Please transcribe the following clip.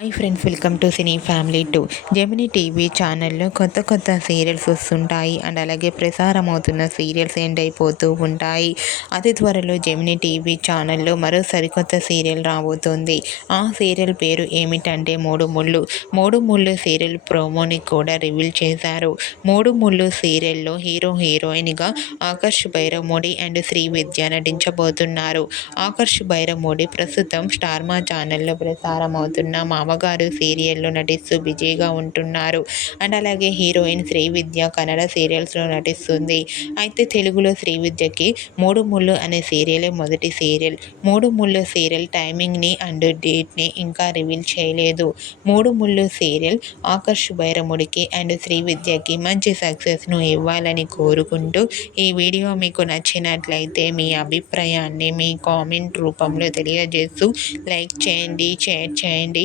Hi friends welcome to cine family two. Gemini TV ఛానల్లో కొత్త కొత్త సీరియల్స్ వస్తుంటాయి అండ్ అలాగే ప్రసారం అవుతున్న సీరియల్స్ ఎండ్ అయిపోతూ ఉంటాయి. అతి త్వరలో జెమిని టీవీ ఛానల్లో మరో సరికొత్త సీరియల్ రాబోతుంది. ఆ సీరియల్ పేరు ఏమిటంటే మూడు ముళ్ళు. మూడు ముళ్ళు సీరియల్ ప్రోమోని కూడా రివీల్ చేశారు. మూడు ముళ్ళు సీరియల్లో హీరో హీరోయిన్గా ఆకర్ష్ భైరమోడి అండ్ శ్రీ విద్య నటించబోతున్నారు. ఆకర్ష్ భైరమోడి ప్రస్తుతం స్టార్మా ఛానల్లో ప్రసారం అవుతున్న మా అమ్మగారు సీరియల్లో నటిస్తూ బిజీగా ఉంటున్నారు. అండ్ అలాగే హీరోయిన్ శ్రీ విద్య కన్నడ సీరియల్స్లో నటిస్తుంది. అయితే తెలుగులో శ్రీ విద్యకి మూడు ముళ్ళు అనే సీరియలే మొదటి సీరియల్. మూడు ముళ్ళు సీరియల్ టైమింగ్ని అండ్ డేట్ని ఇంకా రివీల్ చేయలేదు. మూడు ముళ్ళు సీరియల్ ఆకర్ష్ భైరముడికి అండ్ శ్రీ విద్యకి మంచి సక్సెస్ను ఇవ్వాలని కోరుకుంటూ ఈ వీడియో మీకు నచ్చినట్లయితే మీ అభిప్రాయాన్ని మీ కామెంట్ రూపంలో తెలియజేస్తూ లైక్ చేయండి షేర్ చేయండి.